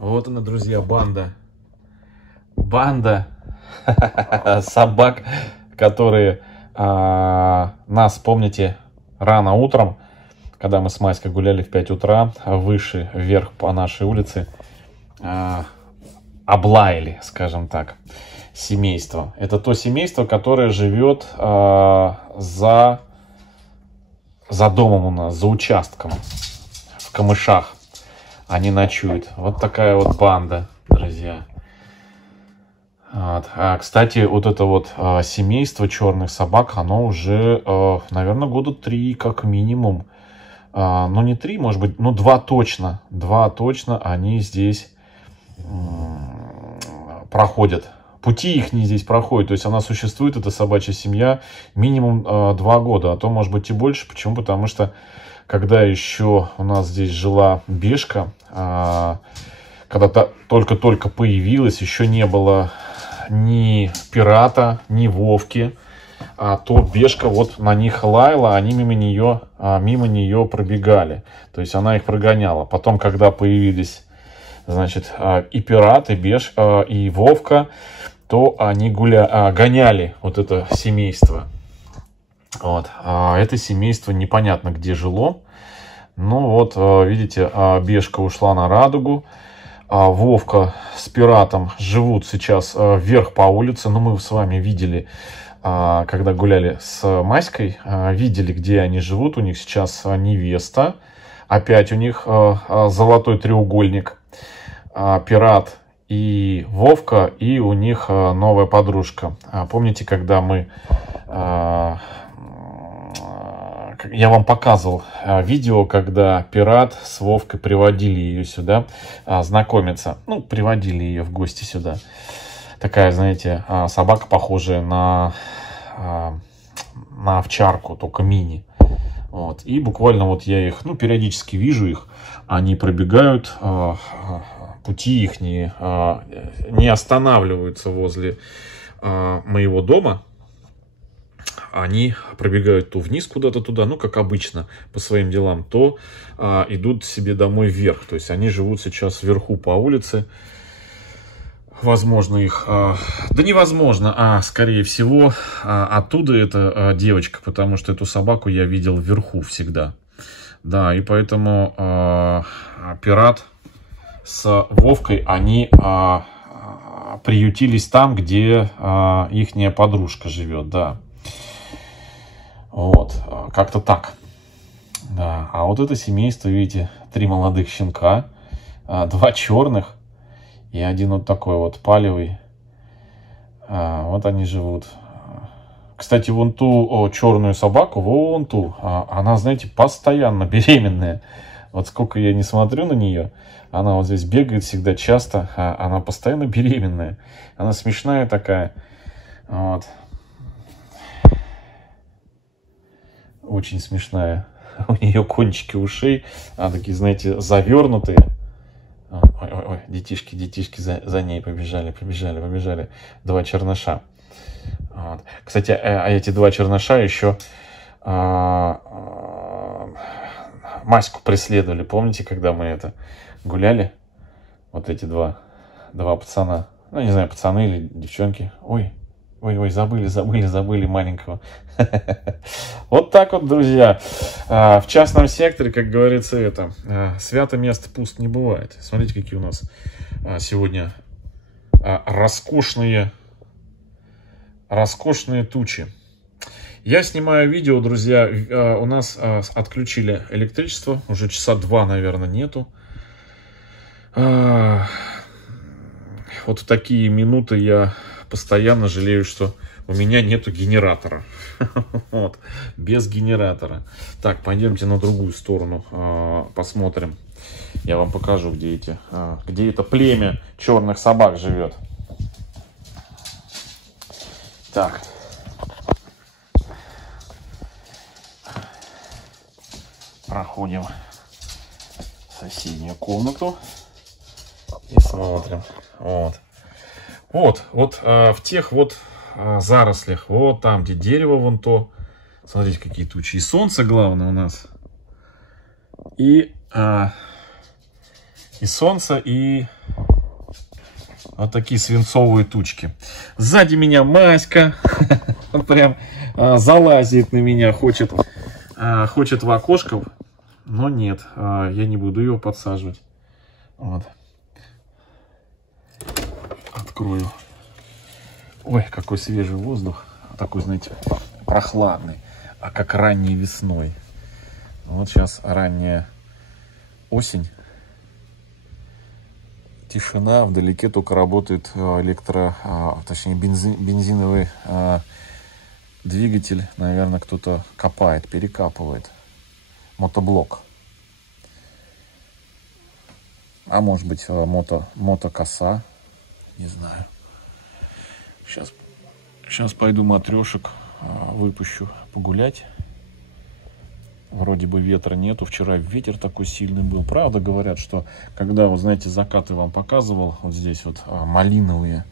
Вот она, друзья, банда. Банда собак, которые нас, помните, рано утром, когда мы с Маськой гуляли в 5 утра, выше, вверх по нашей улице, облаяли, скажем так, семейство. Это то семейство, которое живет за домом у нас, за участком, в камышах. Они ночуют. Вот такая вот банда, друзья. Вот. Кстати, вот это вот семейство черных собак, оно уже, наверное, года 3 как минимум. Ну, не 3, может быть, ну, 2 точно. 2 точно они здесь проходят. Пути их не здесь проходят. То есть она существует, эта собачья семья, минимум 2 года. А то, может быть, и больше. Почему? Потому что, когда еще у нас здесь жила Бешка, когда-то только-только появилась, еще не было ни Пирата, ни Вовки, то Бешка вот на них лаяла, они мимо нее пробегали. То есть она их прогоняла. Потом, когда появились, значит, и Пират, и Бешка, и Вовка, то они гоняли вот это семейство. Вот. Это семейство непонятно где жило. Ну вот, видите, Бешка ушла на Радугу. Вовка с Пиратом живут сейчас вверх по улице. Но мы с вами видели, когда гуляли с Маськой, видели, где они живут. У них сейчас невеста. Опять у них золотой треугольник. Пират и Вовка, и у них новая подружка. Помните, когда я вам показывал видео, когда Пират с Вовкой приводили ее сюда знакомиться. Ну, приводили ее в гости сюда. Такая, знаете, собака, похожая на овчарку, только мини. Вот. И буквально вот я их, ну, периодически вижу их. Они пробегают, пути их не останавливаются возле моего дома. Они пробегают то вниз куда-то туда, ну, как обычно, по своим делам, то идут себе домой вверх. То есть они живут сейчас вверху по улице. Возможно, их... да невозможно, скорее всего, оттуда эта девочка, потому что эту собаку я видел вверху всегда. Да, и поэтому Пират с Вовкой, они приютились там, где ихняя подружка живет, да. Вот, как-то так. Да. А вот это семейство, видите, 3 молодых щенка, 2 черных и 1 вот такой вот палевый. Вот они живут. Кстати, вон ту черную собаку, вон ту, она, знаете, постоянно беременная. Вот сколько я не смотрю на нее, она вот здесь бегает всегда часто, она постоянно беременная. Она смешная такая. Вот. Очень смешная. У нее кончики ушей, такие, знаете, завернутые. Ой, детишки за ней побежали. 2 черныша. Вот. Кстати, эти 2 черныша еще Маську преследовали. Помните, когда мы гуляли? Вот эти два пацана. Ну, не знаю, пацаны или девчонки. Ой, забыли маленького. Вот так вот, друзья. В частном секторе, как говорится, свято место пуст не бывает. Смотрите, какие у нас сегодня роскошные тучи. Я снимаю видео, друзья. У нас отключили электричество. Уже часа 2, наверное, нету. Вот в такие минуты я постоянно жалею, что у меня нету генератора. Вот, без генератора. Так, пойдемте на другую сторону, посмотрим. Я вам покажу, где это племя черных собак живет. Так. Проходим в соседнюю комнату и смотрим. Вот в тех вот зарослях, вот там, где дерево вон то. Смотрите, какие тучи. И солнце, главное, у нас. И И солнце, и вот такие свинцовые тучки. Сзади меня Маська. Он прям залазит на меня, хочет в окошко. Но нет, я не буду его подсаживать. Вот. Открою. Ой, какой свежий воздух. Такой, знаете, прохладный. А как ранней весной. Вот сейчас ранняя осень. Тишина. Вдалеке только работает точнее бензиновый двигатель. Наверное, кто-то копает, перекапывает. Мотоблок. А может быть мотокоса. Не знаю. Сейчас пойду матрешек выпущу погулять. Вроде бы ветра нету. Вчера ветер такой сильный был. Правда, говорят, что когда, вот знаете, закаты вам показывал, вот здесь вот малиновые,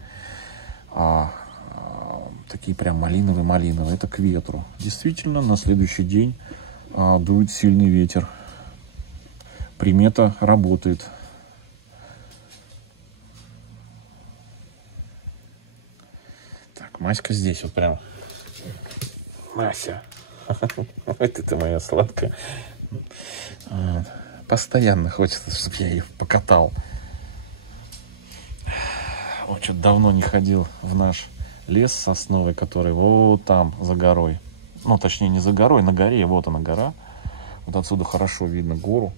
такие прям малиновые, это к ветру. Действительно, на следующий день дует сильный ветер. Примета работает. Так, Маська здесь вот прям. Мася. Вот это моя сладкая. Постоянно хочется, чтобы я ее покатал. Вот что-то давно не ходил в наш лес сосновый, который вот там за горой. Ну, точнее, не за горой, на горе. Вот она гора. Вот отсюда хорошо видно гору.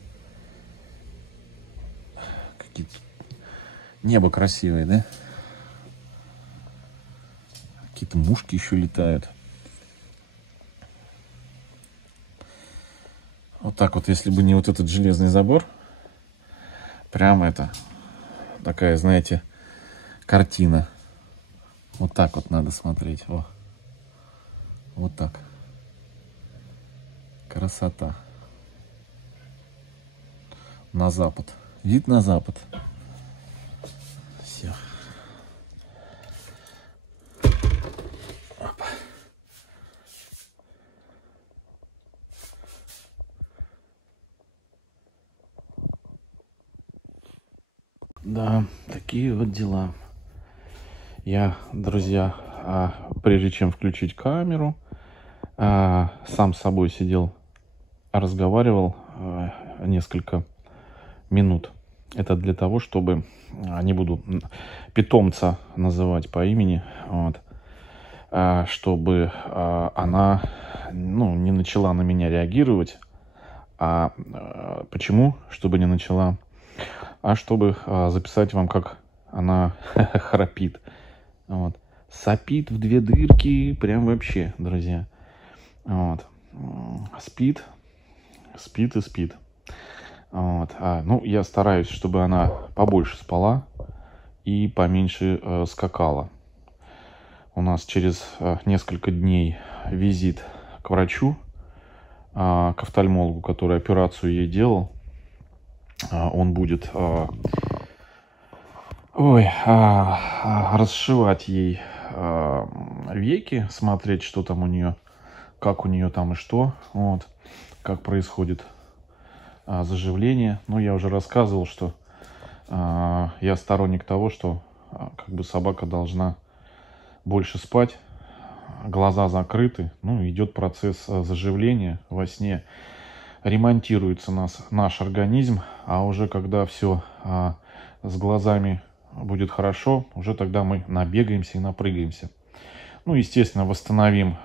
Какие-то небо красивое, да? Какие-то мушки еще летают. Вот так вот, если бы не вот этот железный забор, прям это, такая, знаете, картина. Вот так вот надо смотреть. О. Вот так. Красота. На запад. Вид на запад. Все. Опа. Да, такие вот дела. Я, друзья, прежде чем включить камеру, сам с собой сидел, разговаривал несколько минут. Это для того, чтобы, не буду питомца называть по имени, вот, чтобы она, ну, не начала на меня реагировать. Почему? Чтобы не начала, чтобы записать вам, как она храпит. Вот. Сопит в 2 дырки, прям вообще, друзья. Вот. Спит и спит. Вот. Ну, я стараюсь, чтобы она побольше спала и поменьше скакала. У нас через несколько дней визит к врачу, к офтальмологу, который операцию ей делал. Он будет расшивать ей веки, смотреть, что там у нее, как у нее там и что, вот, как происходит заживление. Ну, я уже рассказывал, что я сторонник того, что как бы собака должна больше спать, глаза закрыты, ну, идет процесс заживления во сне, ремонтируется наш организм, а уже когда все с глазами будет хорошо, уже тогда мы набегаемся и напрыгаемся. Ну, естественно, восстановим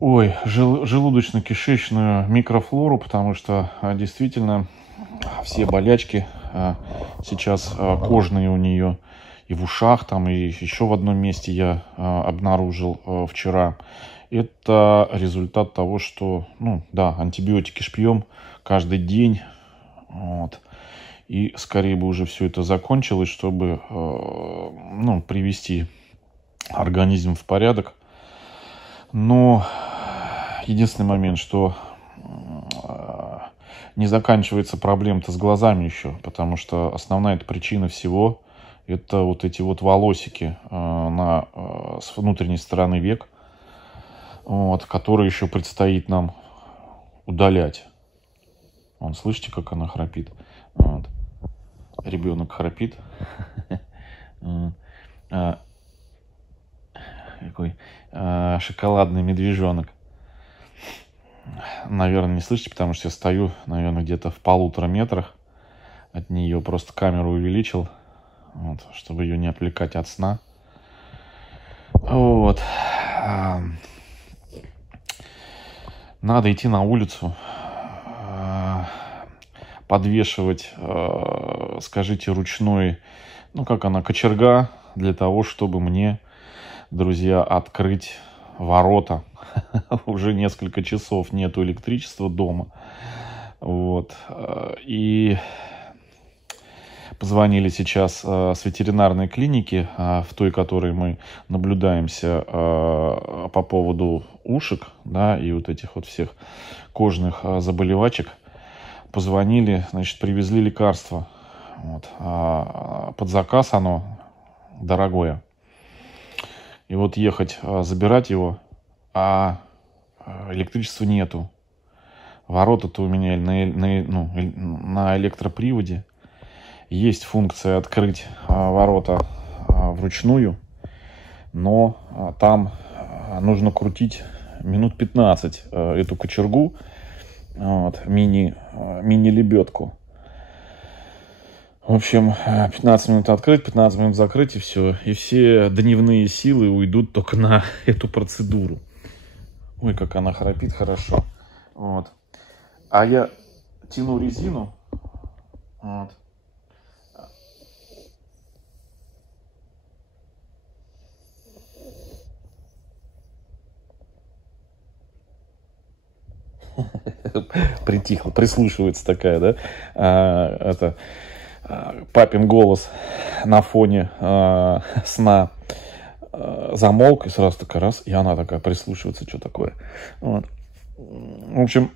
желудочно-кишечную микрофлору, потому что действительно все болячки сейчас кожные у нее, и в ушах, там, и еще в одном месте я обнаружил вчера. Это результат того, что, ну, да, антибиотики шпьем каждый день, вот. И скорее бы уже все это закончилось, чтобы, ну, привести организм в порядок. Но единственный момент, что не заканчивается проблема-то с глазами еще, потому что основная причина всего — это вот эти вот волосики с внутренней стороны век, вот, которые еще предстоит нам удалять. Вот, слышите, как она храпит? Вот. Ребенок храпит. Какой шоколадный медвежонок. Наверное, не слышите, потому что я стою, наверное, где-то в 1,5 метрах от нее. Просто камеру увеличил, вот, чтобы ее не отвлекать от сна. Вот. Надо идти на улицу, подвешивать, скажите, ручной, ну, как она, кочерга, для того, чтобы мне, друзья, открыть ворота. Уже несколько часов нету электричества дома. Вот. И позвонили сейчас с ветеринарной клиники, в той, которой мы наблюдаемся по поводу ушек, да, и вот этих вот всех кожных заболевачек. Позвонили, значит, привезли лекарство. Вот. Под заказ оно дорогое. И вот ехать забирать его, а электричества нету. Ворота-то у меня на электроприводе. Есть функция открыть ворота вручную, но там нужно крутить минут 15 эту кочергу, вот, мини-лебедку. В общем, 15 минут открыть, 15 минут закрыть, и все. И все дневные силы уйдут только на эту процедуру. Ой, как она храпит хорошо. Вот. А я тяну резину. Вот. Притихла, прислушивается такая, да? Папин голос на фоне сна замолк, и сразу такая раз, и она такая прислушивается, что такое. Вот. В общем,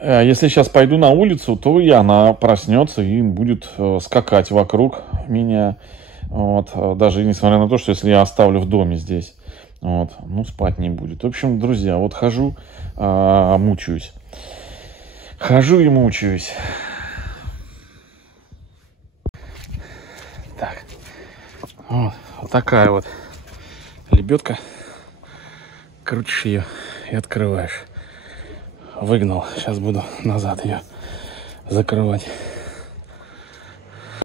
если сейчас пойду на улицу, то и она проснется и будет скакать вокруг меня. Вот. Даже несмотря на то, что если я оставлю в доме здесь, вот, ну, спать не будет. В общем, друзья, вот хожу, мучаюсь. Хожу и мучаюсь. Так. Вот такая вот лебедка. Крутишь ее и открываешь. Выгнал. Сейчас буду назад ее закрывать.